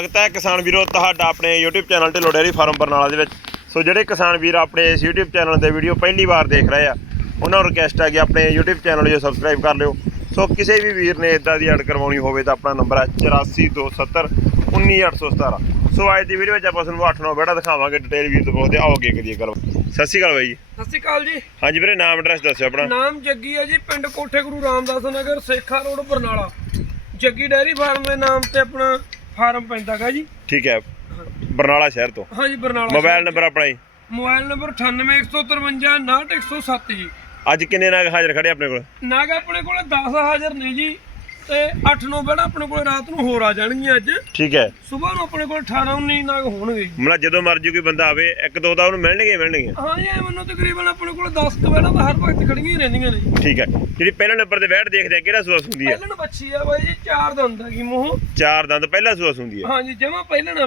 ਸਵਾਗਤ ਹੈ ਕਿਸਾਨ ਵੀਰੋ ਤੁਹਾਡਾ ਆਪਣੇ YouTube channel Dhillon dairy farm Barnala ਦੇ ਵਿੱਚ। ਸੋ ਜਿਹੜੇ ਕਿਸਾਨ ਵੀਰ ਆਪਣੇ ਇਸ YouTube ਚੈਨਲ ਦੇ ਵੀਡੀਓ ਪਹਿਲੀ ਵਾਰ ਦੇਖ ਰਹੇ ਆ ਉਹਨਾਂ ਨੂੰ ਰਿਕਵੈਸਟ ਹੈ ਕਿ ਆਪਣੇ YouTube ਚੈਨਲ ਨੂੰ ਸਬਸਕ੍ਰਾਈਬ ਕਰ ਲਿਓ। ਸੋ ਕਿਸੇ ਵੀ ਵੀਰ ਨੇ ਇਦਾਂ ਦੀ ਐਡ ਕਰਵਾਉਣੀ ਹੋਵੇ ਤਾਂ ਆਪਣਾ ਨੰਬਰ ਹੈ 8427 19817 ਸੋ ਅੱਜ ਦੀ ਵੀਡੀਓ ਵਿੱਚ ਆਪਾਂ ਤੁਹਾਨੂੰ 8-9 ਬੇੜਾ ਦਿਖਾਵਾਂਗੇ ਡਿਟੇਲ ਵੀਰ ਤੋਂ ਪੁੱਛਦੇ ਆਓ ਅੱਗੇ ਕਰੀਏ ਗੱਲ। ਸਤਿ ਸ਼੍ਰੀ ਅਕਾਲ ਬਾਈ ਜੀ। ਸਤਿ ਸ਼੍ਰੀ ਅਕਾਲ ਜੀ। ਹਾਂਜੀ ਵੀਰੇ ਨਾਮ ਐਡਰੈਸ ਦੱਸਿਓ ਆਪਣਾ। ਨਾਮ ਜੱਗੀ ਹੈ ਜੀ ਪਿੰਡ Kothe Guru Ramdas Nagar Sekha road Barnala. Jaggi dairy farm ਦੇ ਨਾਮ ਤੇ ਆਪਣਾ ਫਾਰਮ ਪੈਂਦਾਗਾ ਜੀ। ਠੀਕ ਹੈ ਬਰਨਾਲਾ ਸ਼ਹਿਰ ਤੋਂ। ਹਾਂਜੀ ਬਰਨਾਲਾ ਮੋਬਾਈਲ ਨੰਬਰ ਆਪਣਾ ਜੀ। ਮੋਬਾਈਲ ਨੰਬਰ 98153 69107 ਜੀ। ਅੱਜ ਕਿੰਨੇ ਨਾਗ ਹਾਜ਼ਰ ਖੜੇ ਆਪਣੇ ਕੋਲ? ਨਾਗ ਆਪਣੇ ਕੋਲੇ 10 ਹਾਜ਼ਰ ਨੇ ਜੀ। ਤੇ 8-9 ਬੈਣਾ ਆਪਣੇ ਕੋਲੇ ਰਾਤ ਨੂੰ ਹੋਰ ਆ ਜਾਣਗੀਆਂ ਅੱਜ। ਠੀਕ ਹੈ। ਸਵੇਰ ਨੂੰ ਆਪਣੇ ਕੋਲ 18-19 ਨਾਗ ਹੋਣਗੇ। ਮਤਲਬ ਜਦੋਂ ਮਰਜ਼ੀ ਕੋਈ ਬੰਦਾ ਆਵੇ ਇੱਕ ਦੋ ਤਾਂ ਉਹਨੂੰ ਮਿਲਣਗੇ ਮਿਲਣਗੇ ਹਾਂ ਜੀ ਇਹ ਮੈਨੂੰ ਤਕਰੀਬਨ ਆਪਣੇ ਕੋਲ 10 ਕੁ ਤਾਂ ਹਰ ਵਕਤ ਖੜੀਆਂ ਹੀ ਰਹਿੰਦੀਆਂ ਨੇ। ਠੀਕ ਹੈ। ਜਿਹੜੀ ਪਹਿਲੇ ਨੰਬਰ ਤੇ ਬੈਠ ਦੇਖਦੇ ਆ ਕਿਹੜਾ ਸੂਆ ਹੁੰਦੀ ਹੈ ਪਹਿਲਾਂ ਨੂੰ ਬੱਚੀ ਆ ਬਾਈ ਜੀ ਚਾਰ ਦੰਦ ਹੈਗੀ ਮੂੰਹ। ਚਾਰ ਦੰਦ ਪਹਿਲਾ ਸੂਆ ਹੁੰਦੀ ਹੈ ਹਾਂ ਜੀ ਜਮਾ ਪਹਿਲਾਂ ਨਾ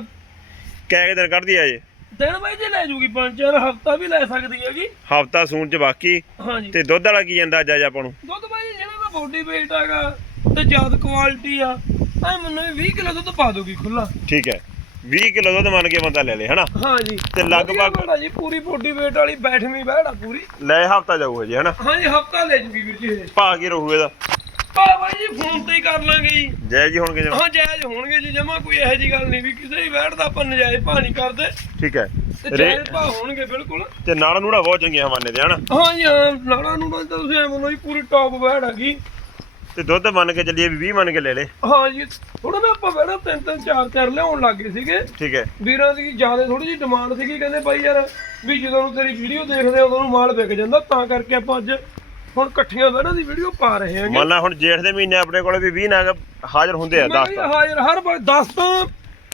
ਕਹਿ ਕੇ ਦਿਨ ਕੱਢਦੀ ਹੈ ਜੇ। ਦਿਨ ਬਾਈ ਜੀ ਲੈ ਜੂਗੀ ਪੰਜ ਚਾਰ ਹਫਤਾ ਵੀ ਲੈ ਸਕਦੀ ਹੈਗੀ ਹਫਤਾ ਸੂਣ ਚ ਬਾਕੀ। ਹਾਂਜੀ ਤੇ ਦੁੱਧ ਵਾਲਾ ਕੀ ਜਾਂਦਾ ਅੱਜ ਅੱਜ ਆਪਾਂ ਨੂੰ? ਦੁੱਧ ਬਾਈ ਜੀ ਜਿਹੜਾ ਦਾ ਬੋਡੀ weight ਹੈਗਾ ਤੇ ਜ਼ਿਆਦਾ ਕੁਆਲਿਟੀ ਆ। ਐ ਮੈਨੂੰ ਵੀ 20 ਕਿਲੋ ਦੁੱਧ ਪਾ ਦੋਗੀ ਖੁੱਲਾ ਠੀਕ ਹੈ। 20 ਕਿਲੋ ਦੁੱਧ ਮੰਨ ਕੇ ਬੰਦਾ ਲੈ ਲੇ ਹਨਾ? ਹਾਂ ਜੀ। ਤੇ ਲਗਭਗ- ਵਧੀਆ ਜੀ ਪੂਰੀ ਬੋਡੀ weight ਵਾਲੀ ਬੈਠਵੀਂ ਬੈੜ ਪੂਰੀ। ਲੈ ਹਫਤਾ ਜਾਊਗਾ ਜੀ ਹਨਾ? ਹਾਂ ਜੀ ਹਫਤਾ ਲੈ ਜੂਗੀ ਵੀਰ ਜੀ ਇਹ। ਭਾ ਕੀ ਰਹੂ ਇਹਦਾ। ਆ ਬਾਈ ਜੀ ਫੋਨ ਤੇ ਹੀ ਕਰ ਲਾਂਗੇ ਜੀ। ਜੈ ਜੀ ਹੁਣ ਕਿ ਹਾਂ ਜਾਇਜ਼ ਹੋਣਗੇ ਜੀ ਜਮਾ ਕੋਈ ਇਹੋ ਜੀ ਗੱਲ ਨਹੀਂ ਵੀ ਕਿਸੇ ਵੀ ਬੈੜ ਦਾ ਆਪਾਂ ਨਜਾਇਜ਼ ਭਾਅ ਨਹੀਂ ਕਰਦੇ। ਠੀਕ ਹੈ। ਤੇ ਰੇ- ਜਾਇਜ਼ ਭਾਅ ਹੋਣਗੇ ਬਿਲਕੁਲ। ਤੇ ਨਾਲ ਨੂੜਾ ਬਹੁਤ ਚੰਗੀਆਂ ਹਵਾਨੇ ਦੇ ਹਨਾ? ਹਾਂ ਜੀ ਹਾਂ ਨਾਲਾ ਨੂੰ ਤਾਂ ਤੁਸੀਂ ਐ ਜੀ ਪੂਰੀ ਟੌਪ ਬੈੜ ਹੈਗੀ। ਤੇ ਦੁੱਧ ਮੰਨ ਕੇ ਚੱਲੀਏ ਵੀ 20 ਮੰਨ ਕੇ ਲੈ ਲੇ। ਹਾਂ ਜੀ ਥੋੜਾ ਨਾ ਆਪਾਂ ਬੈੜਾ ਤਿੰਨ ਤਿੰਨ ਚਾਰ ਚਾਰ ਲਿਆਉਣ ਲੱਗੇ ਸੀਗੇ। ਠੀਕ ਹੈ। ਵੀਰਾਂ ਦੀ ਜ਼ਿਆਦਾ ਥੋੜੀ ਜਿਹੀ ਡਿਮਾਂਡ ਸੀਗੀ ਕਹਿੰਦੇ ਬਾਈ ਯਾਰ ਵੀ ਜਦੋਂ ਨੂੰ ਤੇਰੀ ਵੀਡੀਓ ਦੇਖਦੇ ਆ ਉਦੋਂ ਨੂੰ ਮਾਲ ਵਿਕ ਜਾਂਦਾ ਤਾਂ ਕਰਕੇ ਆਪਾਂ ਅੱਜ ਹੁਣ ਇਕੱਠੀਆਂ ਬੈਣਾਂ ਦੀ ਵੀਡੀਓ ਪਾ ਰਹੇ ਹਾਂਗੇ। ਮੰਨ ਲਾ ਹੁਣ ਜੇਠ ਦੇ ਮਹੀਨੇ ਆਪਣੇ ਕੋਲ ਵੀ 20 ਨਾਗ ਹਾਜ਼ਰ ਹੁੰਦੇ ਆ ਮੈਂ 10 ਕਿਹਾ ਹਾਜ਼ਰ ਹਰ ਵਾਰ 10 ਤਾਂ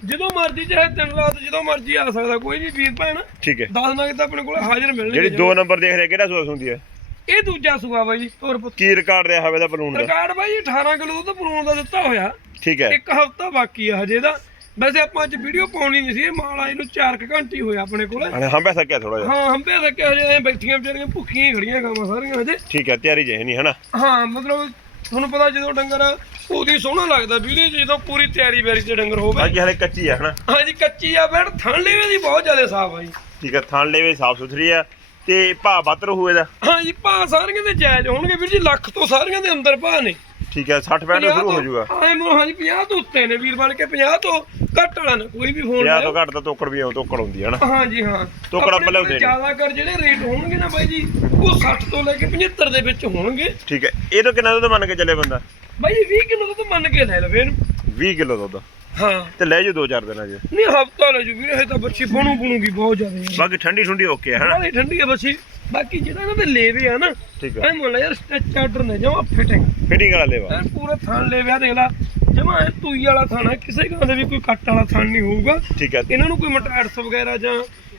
ਜਦੋਂ ਮਰਜ਼ੀ ਚਾਹੇ ਦਿਨ ਰਾਤ ਜਦੋਂ ਮਰਜ਼ੀ ਆ ਸਕਦਾ ਕੋਈ ਵੀ ਵੀਰ ਭੈਣ। ਠੀਕ ਹੈ। 10 ਨਗ ਤਾਂ ਆਪਣੇ ਕੋਲ ਹਾਜ਼ਰ ਮਿਲਣਗੇ ਜਿਹੜੀ ਦੋ ਨੰਬਰ ਦੇਖ ਰਹੇ ਕਿਹੜਾ ਸੂਆ ਹੁੰਦੀ ਹੈ? ਇਹ ਦੂਜਾ ਸੂਆ ਬਾਈ ਤੋਰ ਪੁੱਤ। ਕੀ ਰਿਕਾਰਡ ਰਿਹਾ ਹਵੇ ਦਾ ਬਲੂਨ ਦਾ? ਰਿਕਾਰਡ ਬਾਈ 18 ਕਿਲੋ ਦੁੱਧ ਪਲੂਣ ਦਾ ਦਿੱਤਾ ਹੋਇਆ। ਠੀਕ ਹੈ। ਇੱਕ ਹਫਤਾ ਬਾਕੀ ਆ ਹਜੇ ਦਾ। ਵੈਸੇ ਆਪਾਂ ਅੱਜ ਵੀਡੀਓ ਪਾਉਣੀ ਨਹੀਂ ਸੀ ਇਹ ਮਾਲ ਆਏ ਨੂੰ 4 ਘੰਟੇ ਹੀ ਹੋਏ ਆਪਣੇ ਕੋਲ। ਹਾਂ ਹੰਬੇ ਸਕਿਆ ਥੋੜਾ ਜਿਹਾ। ਹਾਂ ਹੰਪੇ ਤੱਕ ਹਜੇ ਬੈਠੀਆਂ ਵਿਚਾਰੀਆਂ ਭੁੱਖੀਆਂ ਹੀ ਖੜੀਆਂ ਗਾਵਾਂ ਸਾਰੀਆਂ ਹਜੇ। ਠੀਕ ਹੈ ਤਿਆਰੀ ਜੇ ਨਹੀਂ ਹਨਾ? ਹਾਂ ਮਤਲਬ ਤੁਹਾਨੂੰ ਪਤਾ ਜਦੋਂ ਡੰਗਰ ਉਹਦੀ ਸੋਹਣਾ ਲੱਗਦਾ ਵੀਡੀਓ ਜਦੋਂ ਪੂਰੀ ਤਿਆਰੀ ਬੈਰੀ ਤੇ ਡੰਗਰ ਹੋਵੇ। ਬਾਕੀ ਹਲੇ ਕੱਚੀ ਆ ਹਨਾ? ਹਾਂਜੀ ਕੱਚੀ ਆ ਬੈਠ ਥਣ ਲੈਵੇ ਦੀ ਬਹੁਤ ਜ਼ਿਆਦਾ ਸਾਫ਼ ਆ ਜੀ। ਠੀਕ ਹੈ ਥਣ ਲੈਵੇ ਸਾਫ਼ ਸੁਥਰੀ ਆ। ਤੇ ਭਾ ਬੱਤ ਰਹੂ ਇਹਦਾ? ਹਾਂਜੀ ਭਾ ਸਾਰੀਆਂ ਦੇ ਜਾਇਜ਼ ਹੋਣਗੇ ਵੀਰ ਜੀ ਲੱਖ ਤੋਂ ਸਾਰੀਆਂ ਦੇ ਅੰਦਰ ਭਾ ਨੇ। ਠੀਕ ਹੈ 60 65 ਤੋਂ ਸ਼ੁਰੂ ਹੋ ਜਾਊਗਾ। ਹਾਂ ਮੋ ਹਾਂਜੀ 50 ਤੋਂ ਉੱਤੇ ਨੇ ਵੀਰ ਬਣ ਕੇ 50 ਤੋਂ ਘੱਟ ਵਾਲਾ ਨਾ ਕੋਈ ਵੀ ਫੋਨ 50 ਤੋਂ ਘੱਟ ਤਾਂ ਤੋਕੜ ਵੀ ਆਉ ਤੋਕੜ ਹੁੰਦੀ ਹੈ ਹਨਾ ਹਾਂਜੀ ਹਾਂ। ਤੋਕੜ ਕੋਲੇ ਹੁੰਦੇ ਨੇ। ਜ਼ਿਆਦਾ ਕਰ ਜਿਹੜੇ ਰੇਟ ਹੋਣਗੇ ਨਾ ਬਾਈ ਜੀ ਉਹ 60 ਤੋਂ ਲੈ ਕੇ 75 ਦੇ ਵਿੱਚ ਹੋਣਗੇ। ਠੀਕ ਹੈ ਇਹ ਤੋਂ ਕਿੰਨਾ ਦੁੱਧ ਮੰਨ ਕੇ ਚੱਲੇ ਬੰਦਾ? ਬਾਈ ਜੀ 20 ਕਿਲੋ ਤਾਂ ਮੰਨ ਕੇ ਲੈ ਲਵੇ ਇਹਨੂੰ 20 ਕਿਲੋ ਦੁੱਧ। ਹਾਂ। ਤੇ ਲੈ ਜੂ ਦੋ ਚਾਰ ਦਿਨਾਂ ਚ। ਨਹੀਂ ਹਫਤਾ ਲੈ ਜੂ ਵੀਰੇ ਇਹ ਤਾਂ ਬੱਚੀ ਬਣੂ ਬਣੂਗੀ ਬਹੁਤ ਜ਼ਿਆਦਾ। ਬਾਕੀ ਠੰਡੀ ਠੰਡੀ ਓਕੇ ਹੈ ਹਨਾ? ਬਾਲੀ ਠੰਡੀ ਹੈ ਬੱਚੀ ਬਾਕੀ ਜਿਹੜਾ ਇਹਨਾਂ ਦੇ ਲੇਵੇ ਆ ਨਾ ਠੀਕ ਹੈ ਐ ਮੁੱਲ ਯਾਰ ਸਟੈਚ ਆਰਡਰ ਨੇ ਜਮਾ ਫਿਟਿੰਗ ਫਿਟਿੰਗ ਵਾਲਾ ਲੈਵਾ। ਐ ਪੂਰਾ ਥਣ ਲੇਵੇ ਆ ਦੇਖ ਲਾ। ਜਮਾ ਐ ਤੂਈ ਵਾਲਾ ਥਾਣਾ ਕਿਸੇ ਗਾਂ ਦੇ ਵੀ ਕੋਈ ਕੱਟ ਵਾਲਾ ਥਣ ਨਹੀਂ ਹੋਊਗਾ। ਠੀਕ ਹੈ ਇਹਨਾਂ ਨੂੰ ਕੋਈ ਮਟਾੜਸ ਵਗੈਰਾ ਜਾਂ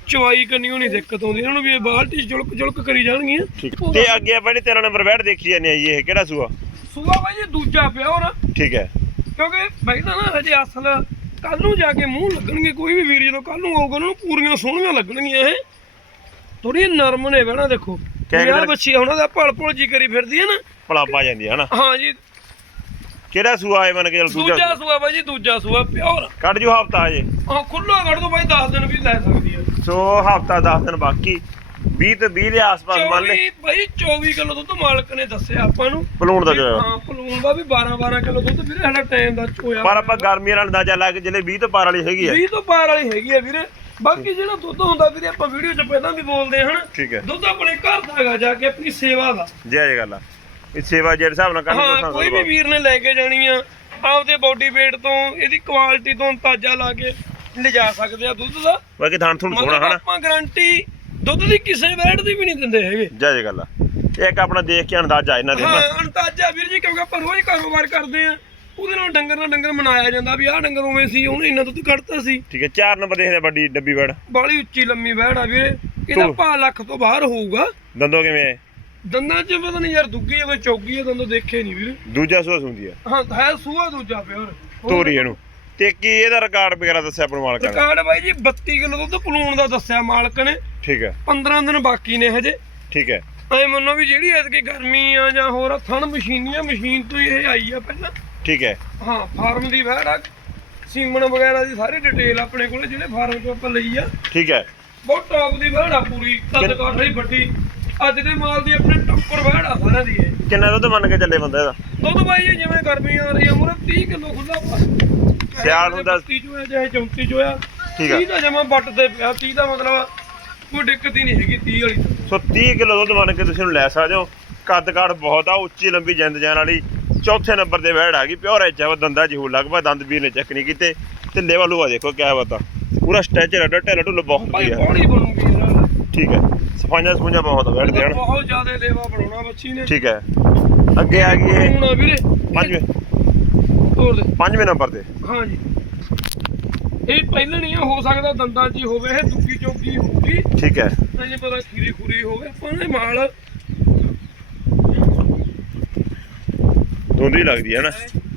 ਚਵਾਈ ਕਰਨੀ ਨਹੀਂ ਦਿੱਕਤ ਆਉਂਦੀ। ਇਹਨਾਂ ਨੂੰ ਵੀ ਇਹ ਬਾਲਟੀ ਜੁਲਕ ਜੁਲਕ ਕਰੀ ਜਾਣਗੀਆਂ। ਠੀਕ। ਤੇ ਅੱਗੇ ਆਪਾਂ 13 ਨੰਬਰ ਬੈਠ ਦੇਖੀ ਜਾਂਦੇ ਆ ਜੀ ਇਹ ਕਿਹੜਾ ਸੂਆ? ਸੂਆ ਬਾਈ ਜੀ ਦੂਜਾ ਪਿਆ ਹੋਰ ਠੀਕ ਹੈ। ਕਿਉਂਕਿ ਬਾਈ ਦਾ ਨਾ ਹਜੇ ਅਸਲ ਕੱਲ ਨੂੰ ਜਾ ਕੇ ਮੂੰਹ ਲੱਗਣਗੇ ਕੋਈ ਵੀ ਵੀਰ ਜਦੋਂ ਕੱਲ ਨੂੰ ਆਊਗਾ ਉਹਨਾਂ ਨੂੰ ਪੂਰੀਆਂ ਸੋਹਣੀਆਂ ਲੱਗਣਗੀਆਂ ਇਹ। ਥੋੜੀ ਨਰਮ ਨੇ ਬਹਿਣਾ ਦੇਖੋ। ਕੇ ਬੱਚੀ ਉਹਨਾਂ ਦਾ ਭਲ ਭੁਲ ਜੀ ਕਰੀ ਫਿਰਦੀ ਹੈ ਨਾ। ਭਲਾ ਪਾ ਜਾਂਦੀ ਹੈ ਹਨਾ? ਹਾਂ ਜੀ। ਕਿਹੜਾ ਸੂਆ ਹੈ ਮੰਨ ਕੇ ਚੱਲ ਦੂਜਾ ਦੂਜਾ ਸੂਆ? ਬਾਈ ਜੀ ਦੂਜਾ ਸੂਆ ਪਿਓਰ। ਕੱਢ ਜੂ ਹਫਤਾ ਅਜੇ ਹਾਂ ਖੁੱਲਾ ਕੱਢ ਦੋ ਬਾਈ 10 ਦਿਨ ਵੀ ਲੈ ਸਕਦੀ ਹੈ। ਸੋ ਹਫਤਾ 10 ਦਿਨ ਬਾਕੀ। 20 ਤੇ 20 ਦੇ ਆਸ-ਪਾਸ ਮੰਨ ਲੈ। 24 ਬਾਈ 24 ਕਿਲੋ ਦੁੱਧ ਮਾਲਕ ਨੇ ਦੱਸਿਆ ਆਪਾਂ ਨੂੰ। ਪਲੂਣ ਦਾ ਜੋ ਹੈ। ਹਾਂ ਪਲੂਣ ਦਾ ਵੀ 12 12 ਕਿਲੋ ਦੁੱਧ ਵੀਰੇ ਸਾਡਾ ਟਾਈਮ ਦਾ ਚੋਇਆ ਪਰ ਆਪਾਂ ਗਰਮੀ ਵਾਲਾ ਅੰਦਾਜ਼ਾ ਲਾ ਕੇ ਜਿਹੜੇ 20 ਤੋਂ ਪਾਰ ਵਾਲੀ ਹੈਗੀ ਆ। 20 ਤੋਂ ਪਾਰ ਵਾਲੀ ਹੈਗੀ ਆ ਵੀਰੇ। ਬਾਕੀ ਜਿਹੜਾ ਦੁੱਧ ਹੁੰਦਾ ਵੀਰੇ ਆਪਾਂ ਵੀਡੀਓ 'ਚ ਪਹਿਲਾਂ ਵੀ ਬੋਲਦੇ ਹਾਂ ਠੀਕ ਹੈ। ਦੁੱਧ ਆਪਣੇ ਘਰ ਦਾ ਹੈਗਾ ਜਾ ਕੇ ਆਪਣੀ ਸੇਵਾ ਦਾ। ਜੈ ਜੈ ਗੱਲ ਆ ਇਹ ਸੇਵਾ ਜਿਹੜੇ ਹਿਸਾਬ ਨਾਲ ਕਰਨੀ ਹਾਂ ਕੋਈ ਵੀ ਵੀਰ ਨੇ ਲੈ ਕੇ ਜਾਣੀ ਆ ਆਪਦੇ ਬੋਡੀ weight ਤੋਂ ਇਹਦੀ ਕੁਆਲਿਟੀ ਤੋਂ ਅੰਦਾਜ਼ਾ ਲਾ ਕੇ ਲਿਜਾ ਸਕਦੇ ਆ ਦੁੱਧ ਦਾ। ਬਾਕੀ ਥਾਣ ਥੁਣ ਸੋਣਾ ਹਨਾ? ਆਪਾਂ ਗਾਰੰਟੀ ਦੁੱਧ ਦੀ ਕਿਸੇ ਵੈਟ ਦੀ ਵੀ ਨਹੀਂ ਦਿੰਦੇ ਹੈਗੇ। ਜੈ ਜੈ ਗੱਲ ਇੱਕ ਆਪਣਾ ਦੇਖ ਕੇ ਅੰਦਾਜ਼ਾ ਇਹਨਾਂ ਦੇ ਹਾਂ ਅੰਦਾਜ਼ਾ ਵੀਰ ਜੀ ਕਿਉਂਕਿ ਆਪਾਂ ਰੋਜ਼ ਕਾਰੋਬਾਰ ਕਰਦੇ ਆ। ਉਹਦੇ ਨਾਲ ਡੰਗਰ ਨਾਲ ਡੰਗਰ ਮਨਾਇਆ ਜਾਂਦਾ ਵੀ ਆਹ ਡੰਗਰ ਉਵੇਂ ਸੀ ਉਹਨੇ ਇੰਨਾ ਦੁੱਧ ਕੱਢਤਾ ਸੀ। ਠੀਕ ਹੈ 4 ਨੰਬਰ ਦੇਖਦੇ ਵੱਡੀ ਡੱਬੀ ਬੈੜ ਬਾਲੀ ਉੱਚੀ ਲੰਮੀ ਵੈੜ ਆ ਵੀਰੇ। ਇਹਦਾ ਭਾਅ ਲੱਖ ਤੋਂ ਬਾਹਰ ਹੋਊਗਾ। ਦੰਦੋ ਕਿਵੇਂ ਹੈ ਦੰਦਾਂ 'ਚ ਪਤਾ ਨਹੀਂ ਯਾਰ ਦੁੱਗੀ ਹੈ ਚੌਗੀ ਹੈ ਦੰਦੋਂ ਦੇਖੇ ਨਹੀਂ ਵੀਰੇ। ਦੂਜਾ ਸੂਆ ਹੁੰਦੀ ਆ। ਹਾਂ ਹੈ ਸੂਆ ਦੂਜਾ ਪਿਆ ਹੋਰ ਤੋਰੀ ਇਹਨੂੰ। ਤੇ ਕੀ ਇਹਦਾ ਰਿਕਾਰਡ ਵਗੈਰਾ ਦੱਸਿਆ ਆਪਣਾ ਮਾਲਕਾਂ ਨੇ? ਰਿਕਾਰਡ ਬਾਈ ਜੀ 32 ਕਿਲੋ ਦੁੱਧ ਪਲੂਣ ਦਾ ਦੱਸਿਆ ਮਾਲਕ ਨੇ। ਠੀਕ ਹੈ। 15 ਦਿਨ ਬਾਕੀ ਨੇ ਹਜੇ। ਠੀਕ ਹੈ। ਐ ਮੰਨੋ ਵੀ ਜਿਹੜੀ ਐਤਕੀ ਗਰਮੀ ਆ ਜਾਂ ਹੋਰ ਥਣ ਮਸ਼ੀਨੀਆਂ ਮਸ਼ੀਨ ਤੋਂ ਇਹ ਆਈ ਆ ਪਹਿਲਾਂ। ਠੀਕ ਹੈ। ਹਾਂ ਫਾਰਮ ਦੀ ਵੈੜ ਆ ਸੀਮਨ ਵਗੈਰਾ ਦੀ ਸਾਰੀ ਡਿਟੇਲ ਆਪਣੇ ਕੋਲੇ ਜਿਹੜੇ ਫਾਰਮ ਤੋਂ ਆਪਾਂ ਲਈ ਆ। ਠੀਕ ਹੈ। ਬਹੁਤ ਟੌਪ ਦੀ ਵਹਿੜ ਆ ਪੂਰੀ ਕਿੰਨ- ਕਾਠ ਵੱਡੀ ਅੱਜ ਦੇ ਮਾਲ ਦੀ ਆਪਣੇ ਟੱਕਰ ਵਹਿੜ ਆ ਸਾਰਿਆਂ ਦੀ ਇਹ। ਕਿੰਨਾ ਦੁੱਧ ਮੰਨ ਕੇ ਚੱਲੇ ਬੰਦੇ ਦਾ ਦੁੱਧ ਬਾਈ ਜਿਵੇਂ ਗਰਮੀ ਆ ਰਹੀ ਆ ਮੁਰੇ 30 ਕਿਲੋ ਖੁੱਲਾ ਪਾ ਸਿਆਲ ਹੁੰਦਾ 30 ਚੋਇਆ ਚਾਹੇ 34 ਚੋਇਆ ਠੀਕ ਆ। 30 ਦਾ ਜਮਾ ਬੱਟ ਤੇ ਪਿਆ 30 ਦਾ ਮਤਲਬ ਕੋਈ ਦਿੱਕਤ ਹੀ ਨਹੀਂ ਹੈਗੀ 30 ਵਾਲੀ। ਸੋ 30 ਕਿਲੋ ਦੁੱਧ ਮੰਨ ਕੇ ਤੁਸੀਂ ਨੂੰ ਲੈ ਸਕਦੇ ਹੋ। ਕੱਦ ਕਾਠ ਬਹੁਤ ਆ ਉੱਚੀ ਲੰਬੀ ਜਿੰਦ ਜਾਨ ਵਾਲੀ। ਚੌਥੇ ਨੰਬਰ ਤੇ ਵਹਿੜ ਆ ਗਈ ਪਿਓਰ ਐਚ ਆ ਦੰਦਾ ਜਿਹੂ ਲਗਭਗ ਦੰਦ ਵੀਰ ਨੇ ਚੈੱਕ ਨਹੀਂ ਕੀਤੇ। ਤੇ ਲੇਵਾ ਲੂਆ ਦੇਖੋ ਕਿਆ ਬਤਾ ਪੂਰਾ ਸਟੈਚਰ ਹੈ ਢੇਲਾ ਢੁੱਲ ਬਹੁਤ ਵਧੀਆ। ਪੌੜੀ ਬਣੂਗੀ ਠੀਕ ਹੈ ਸਫਾਈਆਂ ਸਫੂਈਆਂ ਬਹੁਤ ਆ ਵਹਿੜ ਦੇ ਹਨ ਬਹੁਤ ਜ਼ਿਆਦਾ ਲੇਵਾ ਬਣਾਉਣਾ ਬੱਚੀ ਨੇ। ਠੀਕ ਹੈ ਅੱਗੇ ਆ ਗਈ ਇਹ ਹੁਣ ਆ ਵੀਰੇ। ਪੰਜਵੇਂ। ਤੋੜ ਦੇ। ਪੰਜਵੇਂ ਨੰਬਰ ਤੇ। ਹਾਂ ਜੀ ਇਹ ਪਹਿਲਾਂ ਨਹੀਂ ਹੋ ਸਕਦਾ ਦੰਦਾਂ 'ਚ ਹੀ ਹੋਵੇ ਇਹ ਦੁੱਗੀ ਚੌਕੀ ਹੋਊਗੀ। ਠੀਕ ਹੈ। ਨਹੀਂ ਪਤਾ ਖੀਰੀ ਖੂਰੀ ਹੋਵੇ ਆਪਾਂ ਨੇ ਮਾਲ ਦੋਂਦੀ ਲੱਗਦੀ ਹੈ ਨਾ?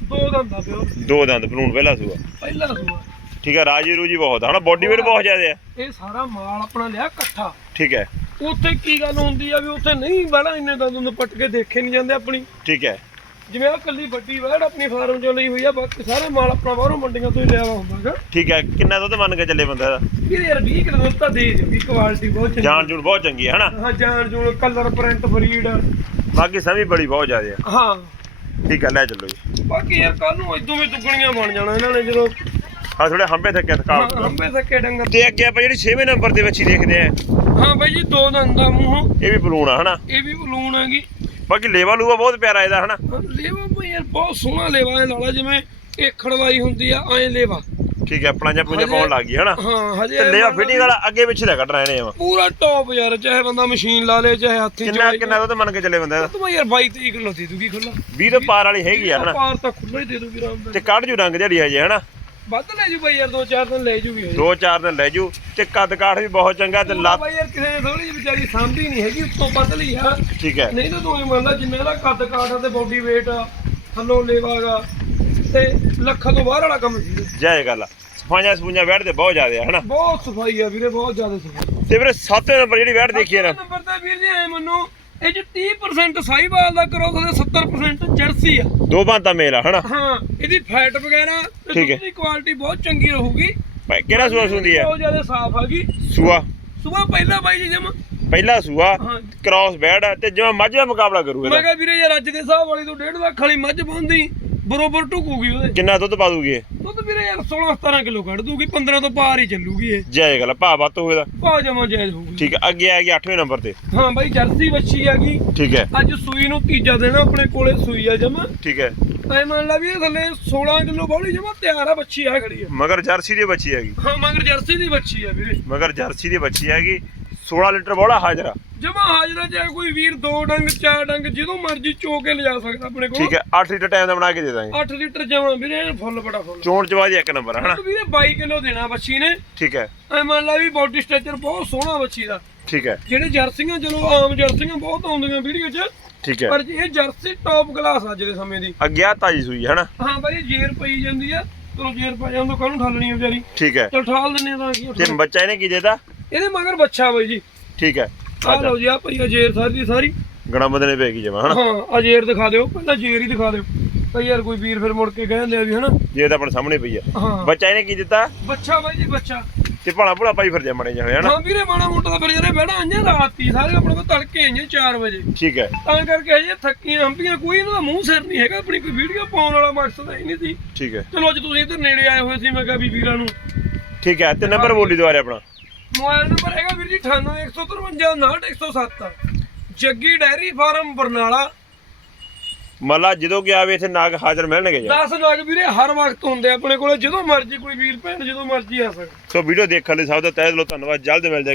ਦੋ ਦੰਦਾਂ ਪਿਓ। ਦੋ ਦੰਦ ਭਲੂਣ ਪਹਿਲਾ ਸੂਆ। ਪਹਿਲਾ ਸੂਆ। ਠੀਕ ਹੈ ਰਾਜੀ ਰੂਜੀ ਬਹੁਤ ਹਨਾ? ਬੋਡੀ ਵੇਟ ਬਹੁਤ ਜ਼ਿਆਦਾ ਹੈ ਇਹ ਸਾਰਾ ਮਾਲ ਆਪਣਾ ਲਿਆ ਇਕੱਠਾ। ਠੀਕ ਹੈ। ਉੱਥੇ ਕੀ ਗੱਲ ਹੁੰਦੀ ਆ ਵੀ ਉੱਥੇ ਨਹੀਂ ਬੜਾ ਇੰਨੇ ਦੰਦ ਨੂੰ ਪੱਟ ਕੇ ਦੇਖੇ ਨਹੀਂ ਜਾਂਦੇ ਆਪਣੀ। ਠੀਕ ਹੈ। ਜਿਵੇਂ ਆ ਕੱਲੀ ਵੱਡੀ ਵੈੜ ਆਪਣੀ ਫਾਰਮ ਚੋਂ ਲਈ ਹੋਈ ਆ ਬਾਕੀ ਸਾਰਾ ਮਾਲ ਆਪਣਾ ਬਾਹਰੋਂ ਮੰਡੀਆਂ ਤੋਂ ਹੀ ਲਿਆ ਵਾ ਹੁੰਦਾਗਾ ਠੀਕ ਹੈ ਕਿੰਨਾ ਦੁੱਧ ਮੰਨ ਕੇ ਚੱਲੇ ਬੰਦਾ ਦਾ ਇਹ ਯਾਰ 20 ਕਿਲੋ ਦੁੱਧ ਤਾਂ ਦੇ ਦਿੰਦੀ ਕੁਆਲਿਟੀ ਬਹੁਤ ਚੰਗੀ। ਜਾਨ ਜੂਨ ਬਹੁਤ ਚੰਗੀ ਹੈ ਹਨਾ? ਹਾਂ ਜਾਨ ਜੂਨ ਕਲਰ ਪ੍ਰਿੰਟ ਬਰੀਡ ਬਾਕੀ ਸਮੀ ਬੜੀ ਬਹੁਤ ਜ਼ਿਆਦਾ ਹੈ ਹਾਂ। ਠੀਕ ਹੈ ਲੈ ਚੱਲੋ ਜੀ। ਬਾਕੀ ਯਾਰ ਕੱਲ ਨੂੰ ਇਦੋਂ ਵੀ ਦੁੱਗਣੀਆਂ ਬਣ ਜਾਣਾ ਇਹਨਾਂ ਨੇ ਜਦੋਂ। ਆ ਥੋੜੇ ਹੰਬੇ ਥੱਕੇ ਥਕਾ ਹੰਬੇ ਸੱਕੇ ਡੰਗਰ। ਤੇ ਅੱਗੇ ਆਪਾਂ ਜਿਹੜੀ 6ਵੇਂ ਨੰਬਰ ਦੇ ਵਿੱਚ ਹੀ ਦੇਖਦੇ ਆ। ਹਾਂ ਬਾਈ ਜੀ ਦੋ ਦੰਦਾਂ ਮੂੰਹ। ਇਹ ਵੀ ਬਲੂਨ ਆ ਹਨਾ? ਇਹ ਵੀ ਬਲੂਨ ਹੈਗੀ। ਬਾਕੀ ਲੇਵਾ ਲੂਆ ਬਹੁਤ ਪਿਆਰਾ ਇਹਦਾ ਹਨਾ? ਲੇਵਾ ਬਈ ਯਾਰ ਬਹੁਤ ਸੋਹਣਾ ਲੇਵਾ ਇਹ ਲਾਲਾ ਜਿਵੇਂ ਇਹ ਖੜਵਾਈ ਹੁੰਦੀ ਆ ਐਂ ਲੇਵਾ। ਠੀਕ ਹੈ ਆਪਣਾ ਜਾਂ ਪੁੰਜਾ ਪਾਉਣ ਲੱਗ ਗਈ ਹਨਾ? ਹਾਂ ਹਜੇ ਤੇ ਲੇਵਾ ਲਾ ਫਿਟਿੰਗ ਵਾਲਾ ਅੱਗੇ ਪਿੱਛੇ ਦਾ ਕੱਢ ਰਹੇ ਨੇ ਆ ਪੂਰਾ ਟੌਪ ਯਾਰ ਚਾਹੇ ਬੰਦਾ ਮਸ਼ੀਨ ਲਾ ਲੇ ਚਾਹੇ ਹੱਥੀਂ ਕਿੰਨਾ ਕਿੰਨਾ ਦੁੱਧ ਮੰਨ ਕੇ ਚੱਲੇ ਬੰਦਾ ਇਹਦਾ? ਤੂੰ ਬਈ ਯਾਰ 22 23 ਕਿਲੋ ਦੇ ਦੂਗੀ ਖੁੱਲਾ 20 ਤੋਂ ਪਾਰ ਵਾਲੀ ਹੈਗੀ ਆ ਹਨਾ? ਪਾਰ ਤਾਂ ਖੁੱਲਾ ਹੀ ਦੇ ਦੂਗੀ ਰਾਮ ਤੇ ਕੱਢ ਜੂ ਰੰਗ ਜਿਹੜੀ ਹਜੇ ਹਨਾ? ਵੱਧ ਲੈ ਜੂ ਬਈ ਯਾਰ ਦੋ ਚਾਰ ਦਿਨ ਲੈ ਜੂਗੀ ਹਜੇ। ਦੋ ਚਾਰ ਦਿਨ ਲੈ ਜੂ। ਤੇ ਕੱਦ ਕਾਠ ਵੀ ਬਹੁਤ ਚੰਗਾ ਤੇ ਲੱਤ ਬਈ ਯਾਰ ਕਿਸੇ ਥੋੜੀ ਜਿਹੀ ਵਿਚਾਰੀ ਸਾਂਭੀ ਨਹੀਂ ਹੈਗੀ ਉੱਤੋਂ ਪਤਲੀ ਆ। ਠੀਕ ਹੈ। ਨਹੀਂ ਤਾਂ ਤੂੰ ਇਹ ਮੰਨਦਾ ਜਿੰਨਾ ਇਹਦਾ ਕੱਦ ਕਾਠ ਆ ਤੇ ਬੋਡੀ weight ਆ ਥੱਲੋਂ ਲੇਵਾਗਾ ਤੇ ਲੱਖਾਂ ਤੋਂ ਬਾਹਰ ਵਾਲਾ ਕੰਮ ਸੀ। ਜੈ ਗੱਲ ਆ। ਸਫਾਈਆਂ ਸਫੂਈਆਂ ਬੈਠਦੇ ਬਹੁਤ ਜ਼ਿਆਦਾ ਆ ਹਨਾ? ਬਹੁਤ ਸਫ਼ਾਈ ਆ ਵੀਰੇ ਬਹੁਤ ਜ਼ਿਆਦਾ ਸਫ਼ਾਈ ਤੇ ਵੀਰੇ ਸੱਤਵੇਂ ਨੰਬਰ ਜਿਹੜੀ ਬੈਠ ਦੇਖੀਏ ਨਾ। ਨੰਬਰ ਤੇ ਵੀਰ ਜੀ ਐ ਮੰਨੋ ਇਹ ਚ 30% ਸਾਈਵਾਲ ਦਾ ਕਰੋ ਤੇ 70% ਜਰਸੀ ਆ। ਦੋ ਬਾਂਤਾ ਮੇਲ ਆ ਹਨਾ? ਹਾਂ ਇਹਦੀ ਫੈਟ ਵਗੈਰਾ ਤੇ ਠੀਕ ਹੈ। ਦੁੱਧ ਦੀ ਕੁਆਲਿਟੀ ਬਹੁਤ ਚੰਗੀ ਰਹੂਗੀ। ਭਾਈ ਕਿਹੜਾ ਸੂਆ ਸੁੰਦੀ ਹੈ ਬਹੁਤ ਜ਼ਿਆਦਾ ਸਾਫ਼ ਹੈਗੀ ਸੂਆ? ਸਵੇਰ ਪਹਿਲਾਂ ਬਾਈ ਜੀ ਜਮ। ਪਹਿਲਾ ਸੂਆ ਹਾਂ। ਕ੍ਰਾਸ ਬੈਡ ਆ ਤੇ ਜਿਵੇਂ ਮੱਝ ਦਾ ਮੁਕਾਬਲਾ ਕਰੂ ਮੈਂ ਇਹਦਾ ਕਿਹਾ ਵੀਰੇ ਯਾਰ ਅੱਜ ਦੇ ਹਿਸਾਬ ਵਾਲੀ ਤੋਂ 1.5 ਲੱਖ ਵਾਲੀ ਮੱਝ ਬੰਦੀ। ਬਰੋਬਰ ਢੁਕੂਗੀ ਉਹਦੇ। ਕਿੰਨਾ ਦੁੱਧ ਪਾ ਦੂਗੀ ਇਹ? ਦੁੱਧ ਵੀਰੇ ਯਾਰ 16 17 ਕਿਲੋ ਕੱਢ ਦੂਗੀ 15 ਤੋਂ ਪਾਰ ਹੀ ਚੱਲੂਗੀ ਇਹ। ਜੈ ਗੱਲ ਭਾ ਵੱਤ ਦਾ ਬਹੁਤ ਜਮਾ ਜਾਇਜ਼ ਹੋਊਗੀ। ਠੀਕ ਹੈ ਅੱਗੇ ਆ ਗਿਆ 8ਵੇਂ ਨੰਬਰ ਤੇ। ਹਾਂ ਬਾਈ ਜਰਸੀ ਵੱਛੀ ਹੈਗੀ ਠੀਕ ਹੈ। ਅੱਜ ਸੂਈ ਨੂੰ ਤੀਜਾ ਆ, ਆਪਣੇ ਕੋਲੇ ਸੂਈ ਆ ਜਮਾ। ਠੀਕ ਹੈ। ਐ ਮੰਨ ਲਾ ਵੀ ਇਹ ਥੱਲੇ 16 ਕਿਲੋ ਬੋਲੀ ਜਮਾ ਤਿਆਰ ਆ ਬੱਚੀ ਆ ਖੜੀ ਆ। ਮਗਰ ਜਰਸੀ ਦੀ ਬੱਚੀ ਹੈਗੀ ਹਾਂ ਮਗਰ ਜਰਸੀ ਦੀ ਬੱਚੀ ਆ ਵੀਰੇ। ਮਗਰ ਜਰਸੀ ਦੀ ਬੱਚੀ ਹੈਗੀ 16 ਲੀਟਰ ਬੋਲਾ ਹਾਜ਼ਰਾ ਜਮਾ ਹਾਜ਼ਰਾ ਚਾਹੇ ਕੋਈ ਵੀਰ ਦੋ ਡੰਗ ਚਾਰ ਡੰਗ ਜਦੋਂ ਮਰਜ਼ੀ ਚੋ ਕੇ ਲਿਜਾ ਸਕਦਾ ਆਪਣੇ ਕੋਲ। ਠੀਕ ਹੈ 8 ਲੀਟਰ ਟਾਈਮ ਦਾ ਬਣਾ ਕੇ ਦੇ ਦਾਂਗੇ। 8 ਲੀਟਰ ਜਮਾ ਵੀਰੇ ਫੁੱਲ ਬੜਾ ਫੁੱਲ। ਚੋਣ ਚਵਾਦੀ ਇੱਕ ਨੰਬਰ ਹਨਾ? ਵੀਰੇ 22 ਕਿਲੋ ਦੇਣਾ ਬੱਚੀ ਨੇ। ਠੀਕ ਹੈ। ਐ ਮੰਨ ਲਾ ਵੀ ਬੋਡੀ ਸਟਰਕਚਰ ਬਹੁਤ ਸੋਹਣਾ ਬੱਚੀ ਦਾ। ਠੀਕ ਹੈ। ਜਿਹੜੇ ਜਰਸੀਆਂ ਚਲੋ ਆਮ ਜਰਸੀਆਂ ਬਹੁਤ ਆਉਂਦੀਆਂ ਵੀਡੀਓ 'ਚ। ਠੀਕ ਹੈ। ਪਰ ਇਹ ਜਰਸੀ ਟੌਪ ਕਲਾਸ ਅੱਜ ਦੇ ਸਮੇਂ ਦੀ। ਅੱਗੇ ਆ ਤਾਜੀ ਸੂਈ ਹਨਾ? ਹਾਂ ਬਾਈ ਜੇਰ ਪਈ ਜਾਂਦੀ ਆ। ਚਲੋ ਜੇਰ ਪਾ ਜਾਂਦਾ ਕਾਹਨੂੰ ਠਾਲਣੀ ਆ ਵਿਚਾਰੀ। ਠੀਕ ਹੈ। ਚਲ ਠਾਲ ਦਿੰਨੇ ਆ ਤਾਂ ਕੀ। ਤੇ ਬੱਚਾ ਇਹਨੇ ਕੀ ਦੇਦਾ ਇਹਦੇ ਮਗਰ ਬੱਚਾ ਬਾਈ ਜੀ। ਠੀਕ ਹੈ ਆ ਲਓ ਜੀ ਆ ਪਈ ਆ ਜੇਰ ਸਾਰੀ ਦੀ ਸਾਰੀ। ਗਣਾ ਬੰਦੇ ਨੇ ਪੈਗੀ ਜਮਾ ਹਨਾ? ਹਾਂ ਆ ਜੇਰ ਦਿਖਾ ਦਿਓ ਪਹਿਲਾਂ ਜੇਰ ਹੀ ਦਿਖਾ ਦਿਓ। ਕਈ ਯਾਰ ਕੋਈ ਵੀਰ ਫਿਰ ਮੁੜ ਕੇ ਕਹਿੰਦੇ ਆ ਵੀ ਹਨਾ? ਜੇ ਤਾਂ ਆਪਣੇ ਸਾਹਮਣੇ ਪਈ ਆ। ਬੱਚਾ ਇਹਨੇ ਕੀ ਦਿੱਤਾ? ਬੱਚਾ ਬਾਈ ਜੀ ਬੱਚਾ ਤੇ ਭਲਾ ਭੁਲਾ ਪਾਈ ਫਿਰਦੇ ਮਣੇ ਜਾਣੇ ਹਨਾ? ਹਾਂ ਵੀਰੇ ਮਾੜਾ ਮੋਟਾ ਤਾਂ ਫਿਰ ਜਿਹੜੇ ਬਹਿਣਾ ਆਈਆਂ ਰਾਤੀ ਸਾਰੇ ਆਪਣੇ ਕੋਲ ਤੜਕੇ ਆਈਆਂ 4 ਵਜੇ। ਠੀਕ ਹੈ। ਤਾਂ ਕਰਕੇ ਹਜੇ ਥੱਕੀਆਂ ਹੰਪੀਆਂ ਕੋਈ ਇਹਨਾਂ ਦਾ ਮੂੰਹ ਸਿਰ ਨਹੀਂ ਹੈਗਾ ਆਪਣੀ ਕੋਈ ਵੀਡੀਓ ਪਾਉਣ ਵਾਲਾ ਮਕਸਦ ਹੈ ਹੀ ਨਹੀਂ ਸੀ। ਠੀਕ ਹੈ। ਚਲੋ ਅੱਜ ਤੁਸੀਂ ਇੱਧਰ ਨੇੜੇ ਆਏ ਹੋਏ ਸੀ ਮੈਂ ਕਿਹਾ ਵੀ ਵੀਰਾਂ ਨੂੰ। ਠੀਕ ਹੈ ਤੇ ਨੰਬਰ ਬੋਲੀ ਦੁਆਰੇ ਆਪਣਾ। ਮੋਬਾਈਲ ਨੰਬਰ ਹੈਗਾ ਵੀਰ ਜੀ 98155961 ਜੱਗੀ ਡੈਰੀ ਫਾਰਮ ਬਰਨਾਲਾ। ਮੱਲਾ ਜਦੋਂ ਕਿ ਆਵੇ ਇੱਥੇ ਨਾਗ ਹਾਜ਼ਰ ਮਿਲਣਗੇ ਜੀ। 10 ਲੱਖ ਵੀਰੇ ਹਰ ਵਕਤ ਹੁੰਦੇ ਆਪਣੇ ਕੋਲੇ। ਜਦੋਂ ਮਰਜ਼ੀ ਕੋਈ ਵੀਰ ਭੈਣ ਜਦੋਂ ਮਰਜ਼ੀ ਆ ਸਕਦਾ। ਸੋ ਵੀਡੀਓ ਦੇਖਣ ਲਈ ਸਭ ਦਾ ਤਹਿ ਦਿਲੋਂ ਧੰਨਵਾਦ। ਜਲਦ ਮਿਲਦੇ